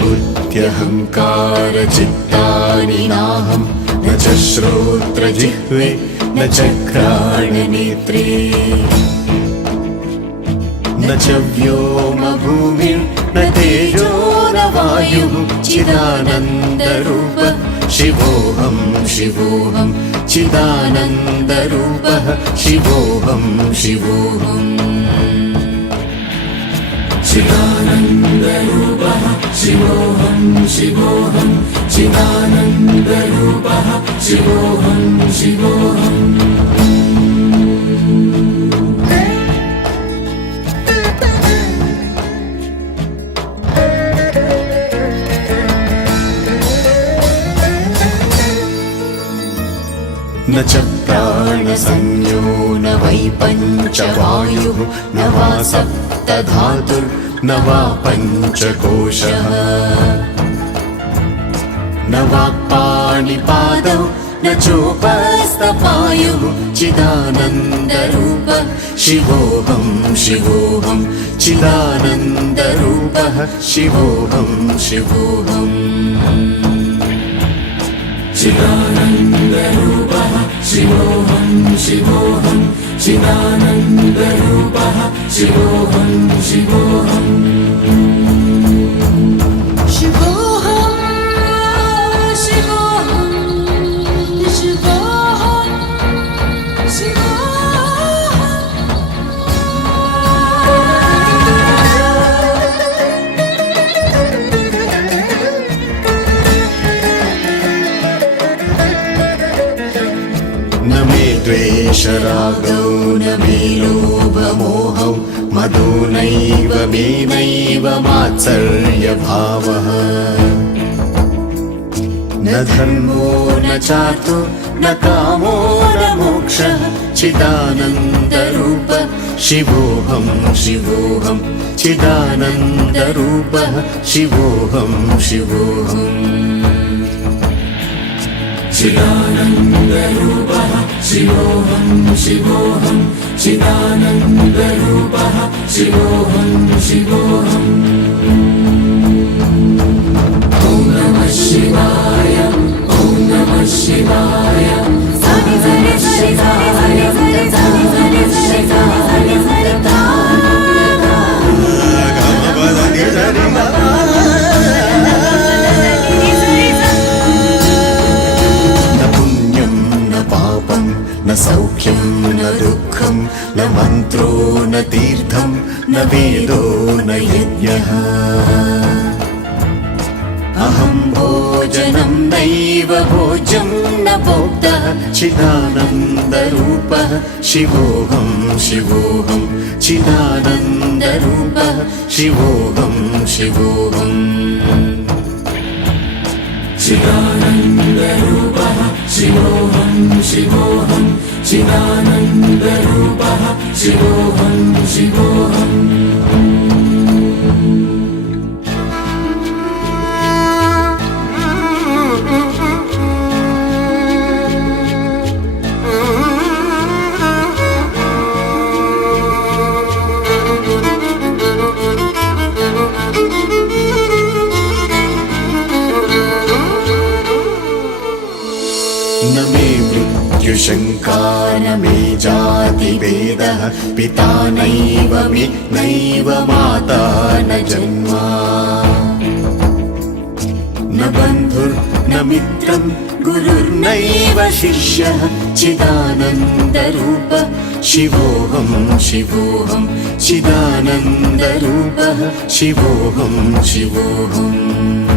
बुद्ध्यहङ्कारचित्तानि नाहं न च श्रोत्रजिह्वे न च घ्राणनेत्रे न च व्योमभूमिर्न तेजो न वायुः चिदानन्दरूपः शिवोऽहं शिवोऽहं चिदानन्दरूपः शिवोऽहं शिवोऽहम् चिदानन्दरूपः शिवोऽहं शिवोऽहं चिदानन्दरूपः शिवोऽहं शिवोऽहम् न च प्राणसंज्ञो न वै पञ्चवायुः न वा सप्तधातुर्न वा पञ्चकोशः न वा पाणिपादौ न चोपस्थपायुः चिदानन्दरूपः शिवोऽहं शिवोऽहं चिदानन्दरूपः शिवोऽहं शिवोऽहम् चिदानन्दरूपः शिवोऽहं शिवोऽहं चिदानन्दरूपः शिवोऽहं शिवोऽहम् न मे द्वेषरागौ न मे लोभमोहौ मदो नैव मे नैव मात्सर्यभावः न धर्मो न चार्थो न कामो न मोक्षः चिदानन्दरूपः शिवोऽहं शिवोऽहं चिदानन्दरूपः शिवोऽहं शिवोऽहम् चिदानन्दरूपः शिवोऽहं शिवोऽहं चिदानन्दरूपः शिवोऽहं शिवोऽहम् ॐ नमः शिवाय ॐ नमः शिवाय न सौख्यं न दुःखं न मन्त्रो न तीर्थं न वेदो न यज्ञः अहं भोजनं नैव भोज्यं न भोक्तः चिदानन्दरूपः शिवोऽहं शिवोऽहं चिदानन्दरूपः शिवोऽहं शिवोऽहम् चिदानन्दरूपः शिवोऽहं शिवोऽहं चिदानन्दरूपः शिवोऽहं शिवोऽहम् न मे मृत्युशङ्का न मे जातिभेदः पिता नैव मे नैव माता न जन्मा न बन्धुर्न मित्रं गुरुर्नैव शिष्यः चिदानन्दरूपः शिवोऽहं शिवोऽहं चिदानन्दरूपः शिवोऽहं शिवोऽहम्